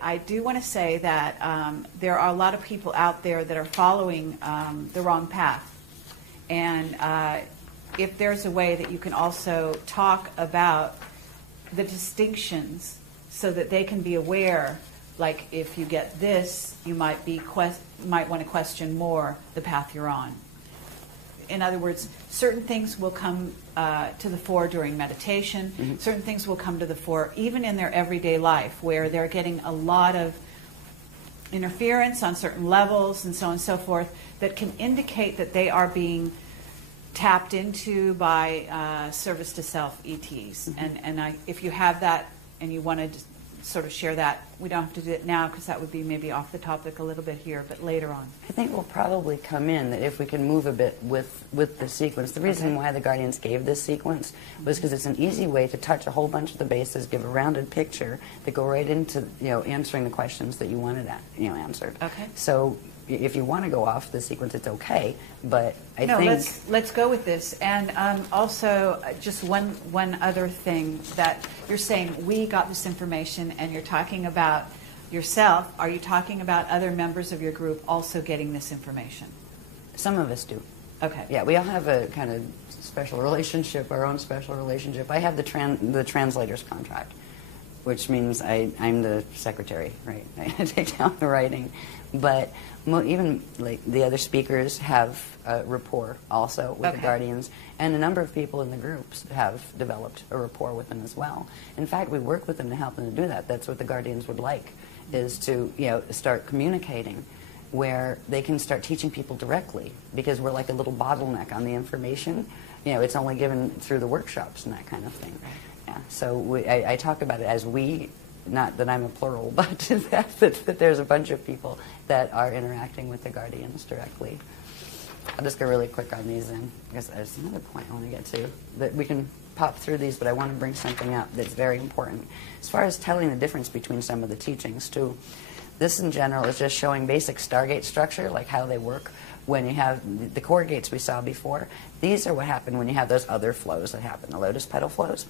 I do want to say that there are a lot of people out there that are following the wrong path. And if there's a way that you can also talk about the distinctions so that they can be aware, like if you get this, you might want to question more the path you're on. In other words, certain things will come to the fore during meditation. Mm-hmm. Certain things will come to the fore even in their everyday life, where they're getting a lot of interference on certain levels and so on and so forth that can indicate that they are being tapped into by service to self ETs. Mm-hmm. And if you have that and you want to sort of share that, we don't have to do it now because that would be maybe off the topic a little bit here, but later on. I think we'll probably come in that if we can move a bit with the sequence. The reason why the Guardians gave this sequence was because it's an easy way to touch a whole bunch of the bases, give a rounded picture that go right into answering the questions that you wanted answered. Okay. So if you want to go off the sequence, it's okay, but I think... let's go with this. And also, just one other thing that you're saying, we got this information, and you're talking about yourself. Are you talking about other members of your group also getting this information? Some of us do. Okay. Yeah, we all have a kind of special relationship, our own special relationship. I have the translator's contract, which means I'm the secretary, right? I take down the writing. But even like the other speakers have a rapport also with the Guardians, and a number of people in the groups have developed a rapport with them as well. In fact, we work with them to help them to do that. That's what the Guardians would like, is to start communicating where they can start teaching people directly, because we're like a little bottleneck on the information. It's only given through the workshops and that kind of thing. Yeah. So I talk about it as we. Not that I'm a plural, but that there's a bunch of people that are interacting with the Guardians directly. I'll just go really quick on these then, because there's another point I want to get to. That we can pop through these, but I want to bring something up that's very important. As far as telling the difference between some of the teachings, too, this in general is just showing basic Stargate structure, like how they work. When you have the core gates we saw before, these are what happen when you have those other flows that happen, the lotus petal flows.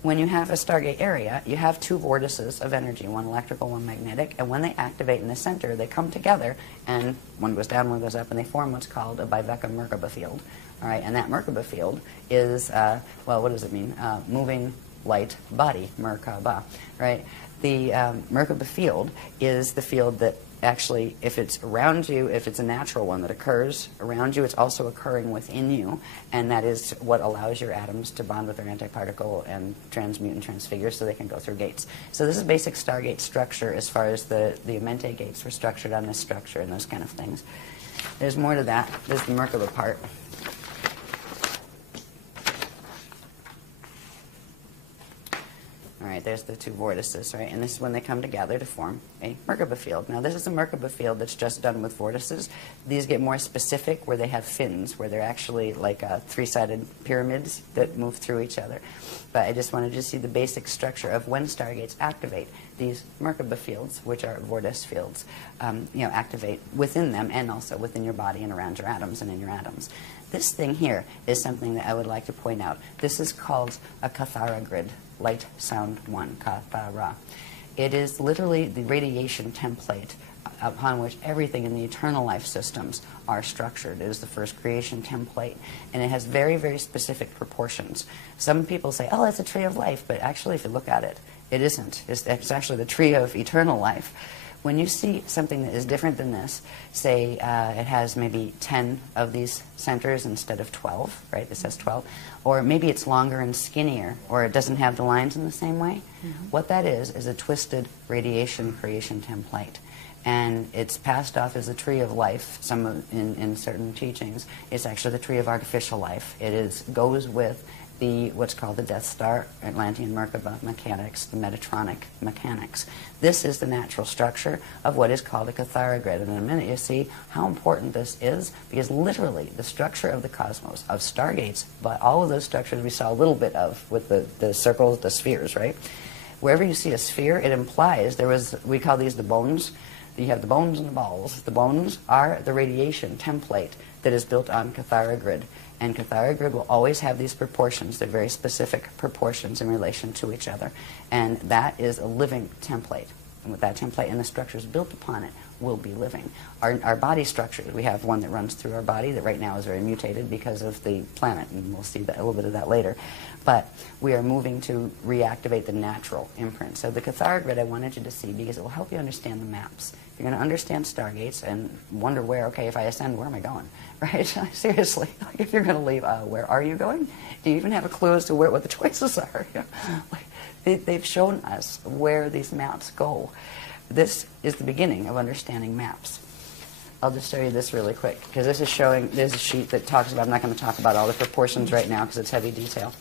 When you have a Stargate area, you have two vortices of energy, one electrical, one magnetic, and when they activate in the center, they come together, and one goes down, one goes up, and they form what's called a Biveka Merkaba field. All right, and that Merkaba field is, what does it mean? Moving light body, Merkaba, right? The Merkaba field is the field that actually, if it's around you, if it's a natural one that occurs around you, it's also occurring within you, and that is what allows your atoms to bond with their antiparticle and transmute and transfigure so they can go through gates. So this is basic Stargate structure as far as the Amente gates were structured on this structure and those kind of things. There's more to that. There's the Merkaba part. All right, there's the two vortices, right? And this is when they come together to form a Merkaba field. Now, this is a Merkaba field that's just done with vortices. These get more specific where they have fins, where they're actually like three-sided pyramids that move through each other. But I just wanted you to see the basic structure of when stargates activate. These Merkaba fields, which are vortice fields, activate within them and also within your body and around your atoms and in your atoms. This thing here is something that I would like to point out. This is called a Kathara grid. Light, sound, one, Kathara. It is literally the radiation template upon which everything in the eternal life systems are structured. It is the first creation template, and it has very, very specific proportions. Some people say, oh, it's a tree of life, but actually, if you look at it, it isn't. It's actually the tree of eternal life. When you see something that is different than this, say it has maybe 10 of these centers instead of 12, right? This has 12. Or maybe it's longer and skinnier, or it doesn't have the lines in the same way. Mm-hmm. What that is a twisted radiation creation template. And it's passed off as a tree of life. In certain teachings, it's actually the tree of artificial life. It goes with what's called the Death Star, Atlantean Merkaba mechanics, the Metatronic mechanics. This is the natural structure of what is called a Kathara grid. And in a minute, you see how important this is, because literally the structure of the cosmos, of stargates, but all of those structures we saw a little bit of with the circles, the spheres, right? Wherever you see a sphere, it implies we call these the bones. You have the bones and the balls. The bones are the radiation template that is built on Kathara grid. And Kathara grid will always have these proportions. They're very specific proportions in relation to each other. And that is a living template. with that template, and the structures built upon it will be living. Our body structure, we have one that runs through our body that right now is very mutated because of the planet, and we'll see that, a little bit of that later. But we are moving to reactivate the natural imprint. So the catharic grid I wanted you to see because it will help you understand the maps. You're going to understand stargates and wonder where, okay, if I ascend, where am I going? Right? Seriously, like if you're going to leave, where are you going? Do you even have a clue as to what the choices are? They've shown us where these maps go. This is the beginning of understanding maps. I'll just show you this really quick, because this is showing, there's a sheet that talks about, I'm not going to talk about all the proportions right now because it's heavy detail,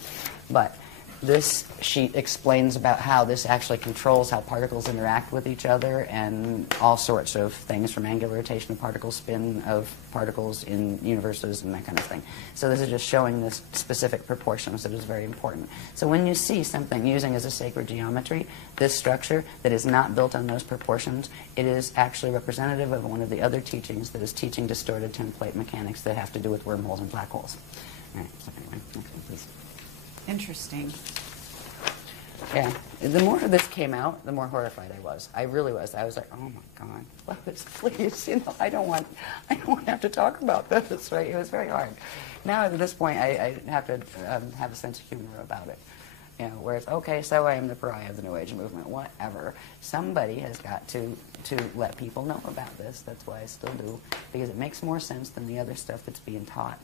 but this sheet explains about how this actually controls how particles interact with each other and all sorts of things, from angular rotation of particle spin of particles in universes and that kind of thing. So this is just showing this specific proportions that is very important. So when you see something using as a sacred geometry, this structure that is not built on those proportions, it is actually representative of one of the other teachings that is teaching distorted template mechanics that have to do with wormholes and black holes. All right, so anyway, okay, please. Interesting. Yeah. The more this came out, the more horrified I was. I really was. I was like, oh my God, please, I don't want to have to talk about this, right? It was very hard. Now at this point, I have to have a sense of humor about it. Where it's, okay, so I am the pariah of the New Age movement, whatever. Somebody has got to let people know about this. That's why I still do, because it makes more sense than the other stuff that's being taught.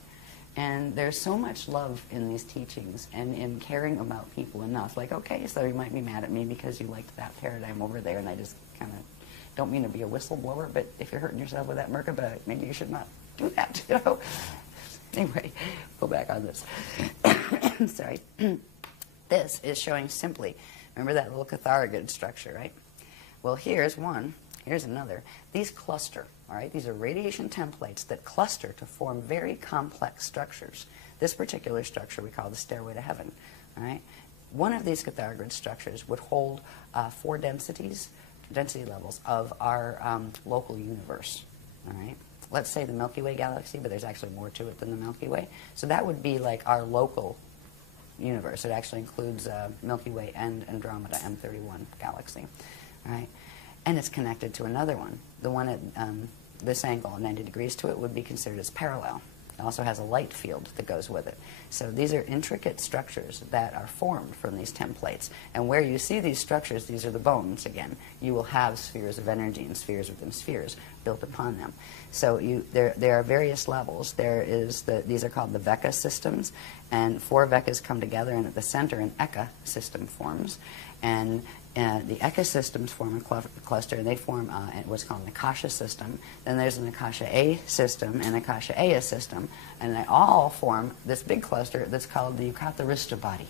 And there's so much love in these teachings and in caring about people enough. Like, okay, so you might be mad at me because you liked that paradigm over there, and I just kind of don't mean to be a whistleblower, but if you're hurting yourself with that Merkaba, maybe you should not do that, Anyway, go back on this. Sorry. This is showing simply, remember that little catharic structure, right? Well, here's one. Here's another. These cluster, all right? These are radiation templates that cluster to form very complex structures. This particular structure we call the stairway to heaven, all right? One of these catharic grid structures would hold 4 density levels of our local universe, all right? Let's say the Milky Way galaxy, but there's actually more to it than the Milky Way. So that would be like our local universe. It actually includes Milky Way and Andromeda M31 galaxy, all right? And it's connected to another one. The one at this angle, 90 degrees to it, would be considered as parallel. It also has a light field that goes with it. So these are intricate structures that are formed from these templates. And where you see these structures, these are the bones again. You will have spheres of energy and spheres within spheres built upon them. So there are various levels. These are called the Veka systems, and 4 Vekas come together, and at the center an Eka system forms. And the Eka systems form a cluster, and they form what's called an Akasha system. Then there's an Akasha A system and Akasha Aya system, and they all form this big cluster that's called the Yukatarista body.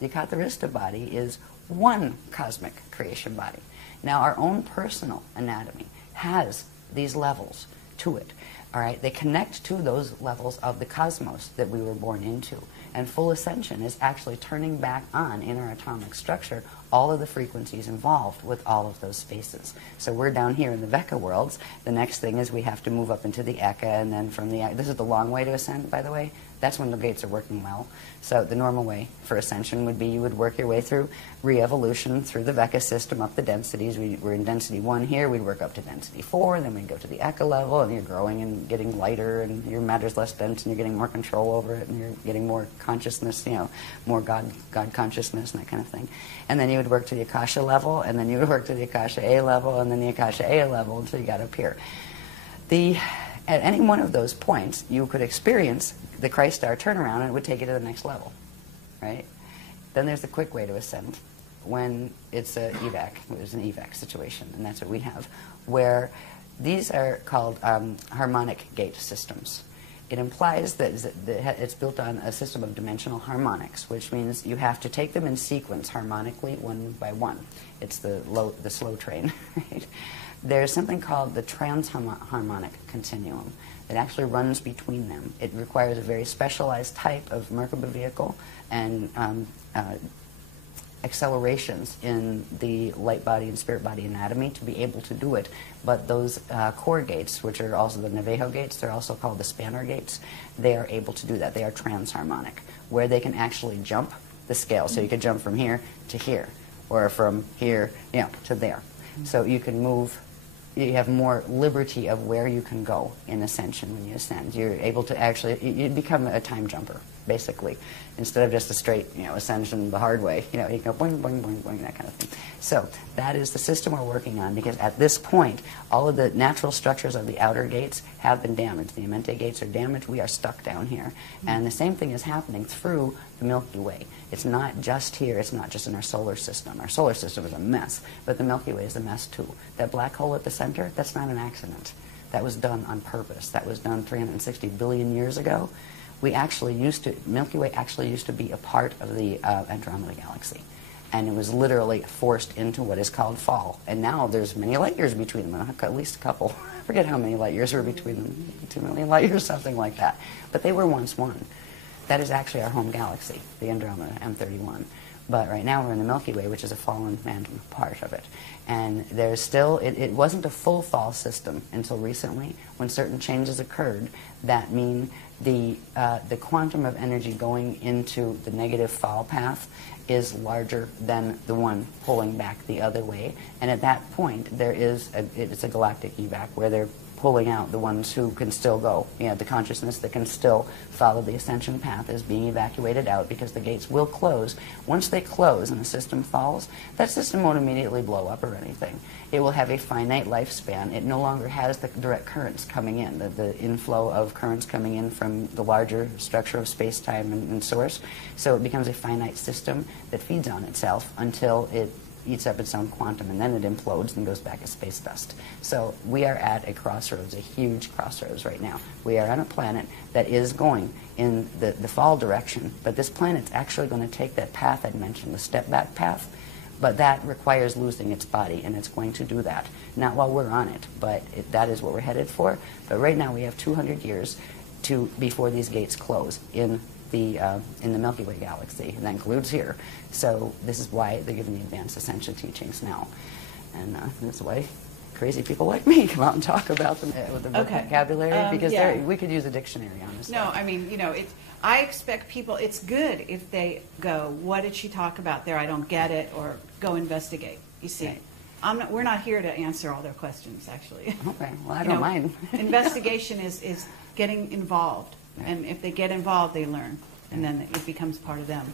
The Yukatarista body is one cosmic creation body. Now, our own personal anatomy has these levels to it. All right, they connect to those levels of the cosmos that we were born into. And full ascension is actually turning back on in our atomic structure all of the frequencies involved with all of those spaces. So we're down here in the Veka worlds. The next thing is we have to move up into the Eka, and then from the Eka, this is the long way to ascend, by the way. That's when the gates are working well. So the normal way for ascension would be you would work your way through re-evolution through the Veka system up the densities. We're in density 1 here. We'd work up to density 4. Then we'd go to the Eka level, and you're growing and getting lighter, and your matter's less dense, and you're getting more control over it, and you're getting more consciousness, more God consciousness and that kind of thing. And then you would work to the Akasha level, and then you would work to the Akasha A level, and then the Akasha A level until you got up here. At any one of those points, you could experience the Christ star turnaround, and it would take you to the next level, right? Then there's the quick way to ascend, when it's an evac. It's an evac situation, and that's what we have, where these are called harmonic gate systems. It implies that it's built on a system of dimensional harmonics, which means you have to take them in sequence harmonically, one by one. It's the slow train, right? There's something called the transharmonic continuum that actually runs between them. It requires a very specialized type of Merkaba vehicle and accelerations in the light body and spirit body anatomy to be able to do it. But those core gates, which are also the Navajo gates, they're also called the spanner gates, they are able to do that. They are transharmonic, where they can actually jump the scale. So you could jump from here to here, or from here to there. So you can move, you have more liberty of where you can go in ascension when you ascend. You're able to actually, you become a time jumper, basically. Instead of just a straight, ascension the hard way, you can go boing, boing, boing, boing, that kind of thing. So that is the system we're working on, because at this point, all of the natural structures of the outer gates have been damaged. The Amenti gates are damaged. We are stuck down here. And the same thing is happening through the Milky Way. It's not just here. It's not just in our solar system. Our solar system is a mess, but the Milky Way is a mess too. That black hole at the center, that's not an accident. That was done on purpose. That was done 360 billion years ago. Milky Way actually used to be a part of the Andromeda Galaxy. And it was literally forced into what is called fall. And now there's many light years between them, at least a couple. I forget how many light years were between them, 2 million light years, something like that. But they were once one. That is actually our home galaxy, the Andromeda M31. But right now we're in the Milky Way, which is a fallen random part of it. And there's still, it wasn't a full fall system until recently, when certain changes occurred that mean the quantum of energy going into the negative fall path is larger than the one pulling back the other way. And at that point, it's a galactic evac where they're pulling out the ones who can still go. The consciousness that can still follow the ascension path is being evacuated out, because the gates will close. Once they close and the system falls, that system won't immediately blow up or anything. It will have a finite lifespan. It no longer has the direct currents coming in, the inflow of currents coming in from the larger structure of space-time and source. So it becomes a finite system that feeds on itself until it eats up its own quantum, and then it implodes and goes back as space dust. So we are at a crossroads, a huge crossroads right now. We are on a planet that is going in the fall direction, but this planet's actually going to take that path I mentioned, the step-back path, but that requires losing its body, and it's going to do that. Not while we're on it, but that is what we're headed for. But right now we have 200 years before these gates close in the Milky Way galaxy, and that includes here. So this is why they're giving the advanced ascension teachings now, and this is why crazy people like me come out and talk about them with the vocabulary, because we could use a dictionary on this. No, stuff. I mean, I expect people, it's good if they go, what did she talk about there? I don't get it, or go investigate. You see, right. We're not here to answer all their questions, actually. Okay, well, I don't mind. Investigation is getting involved. And if they get involved, they learn, and then it becomes part of them.